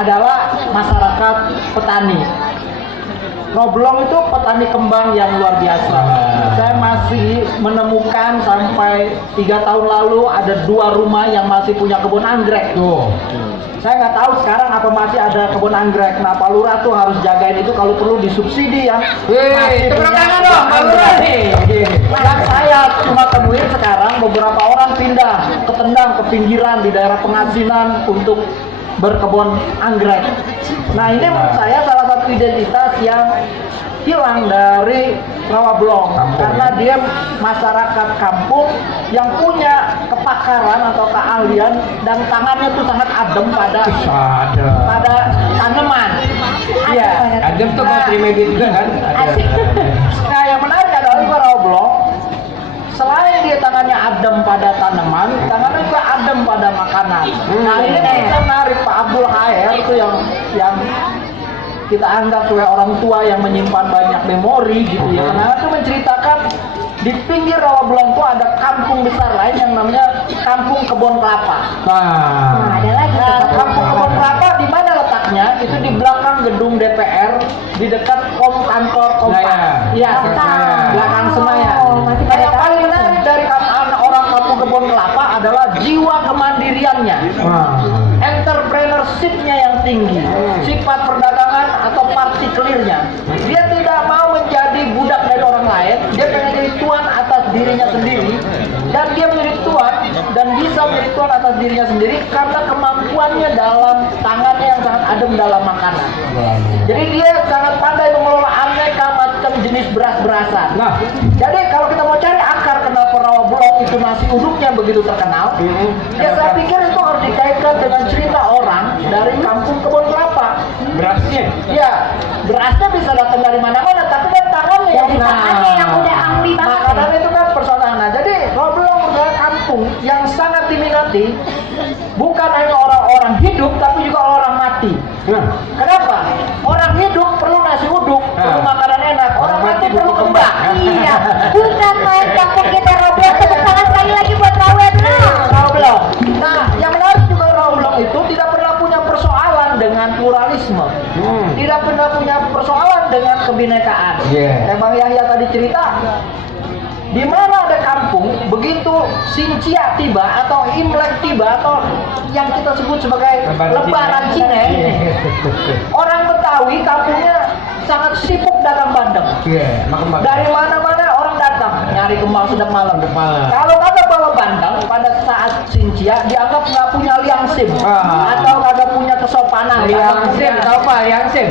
adalah masyarakat petani. Roblong itu petani kembang yang luar biasa. Saya masih menemukan sampai 3 tahun lalu ada 2 rumah yang masih punya kebun anggrek. Tuh. Saya nggak tahu sekarang apa masih ada kebun anggrek. Nah, Pak Lurah tuh harus jagain itu, kalau perlu disubsidi yang masih punya kebun anggrek. Dan saya cuma temuin sekarang beberapa orang pindah ke Tendang, ke pinggiran di daerah Pengasinan untuk berkebun anggrek. Nah, ini menurut saya salah satu identitas yang hilang dari Rawablong, karena dia masyarakat kampung yang punya kepakaran atau keahlian dan tangannya tuh sangat adem pada tanaman. Iya. Adem tuh kalau terima juga kan. Nah, yang menarik adalah di Rawablong, selain dia tangannya adem pada tanaman, tangannya juga adem pada makanan. Nah, ini kita menarik Pak Abdul Khair itu yang kita anggap sebagai orang tua yang menyimpan banyak memori gitu ya. Karena itu menceritakan di pinggir Rawablong itu ada kampung besar lain yang namanya Kampung Kebon Kelapa. Nah, ada lagi. Nah, Kampung Kebon Kelapa di mana letaknya? Itu di belakang gedung DPR, di dekat kantor Kompas. Iya, belakang Senayan. Nah, yang paling menarik dari orang Kampung Kebon Kelapa adalah jiwa kemandiriannya, entrepreneurship-nya yang tinggi, sifat perdagangan atau partikelernya. Dia tidak mau menjadi budak dari orang lain, dia pengen jadi tuan atas dirinya sendiri, dan dia menjadi tuan dan bisa menjadi tuan atas dirinya sendiri karena kemampuannya dalam tangannya yang sangat adem dalam makanan. Jadi dia sangat pandai mengelola aneka macam jenis beras-berasan. Nah, jadi kalau kita mau cari akar kenapa Rawablong itu nasi uduknya begitu terkenal, ya saya pikir itu harus dikaitkan dengan cerita orang dari Kampung Kebon Kelapa. berasnya. Ya, berasnya bisa datang dari mana-mana, tapi kan tangannya yang yang udah ahli banget. makanan itu kan personal. Nah, jadi Rawablong adalah kampung yang sangat diminati, bukan hanya orang-orang hidup, tapi juga orang mati. Kenapa? Orang hidup perlu nasi uduk, perlu makanan enak. Orang mati perlu kembang. Iya, bukan main kampung kita Rawablong. Tepuk tangan sekali lagi buat Rawablong. Nah, yang menarik juga Rawablong itu tidak pernah punya persoalan dengan pluralisme, tidak pernah punya persoalan dengan kebinekaan. Yang Bang Yahya tadi cerita, di mana ada kampung begitu Sincia tiba atau Imlek tiba atau yang kita sebut sebagai Lebaran Cine, orang Betawi kampungnya sangat sibuk dagang bandeng. Dari mana-mana orang datang nyari kembang sedap malam. Kalau kagak bawa bandeng pada saat Sincia dianggap nggak punya liangsim atau kagak punya kesopanan. Liangsim, tahu Pak? Liangsim.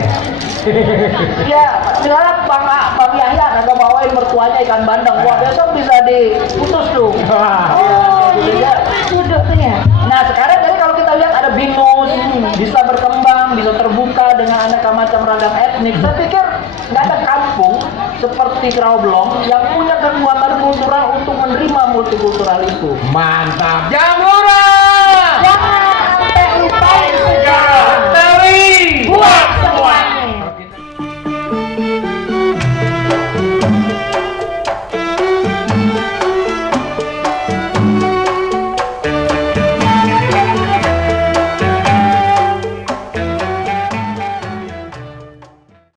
Ya, misalnya Bang Yahya kagak bawain mertuanya ikan bandeng, wah besok bisa diputus tuh. Duduk tuh ya. Nah, sekarang jadi kalau kita lihat ada binus, bisa berkembang, bisa terbuka dengan aneka macam ragam etnik. Saya pikir nggak ada kampung seperti Rawablong yang punya kekuatan kultural untuk menerima multikultural itu. Mantap. Jam Lurah. Jangan sampai lupain sejarah. Betawi. Buat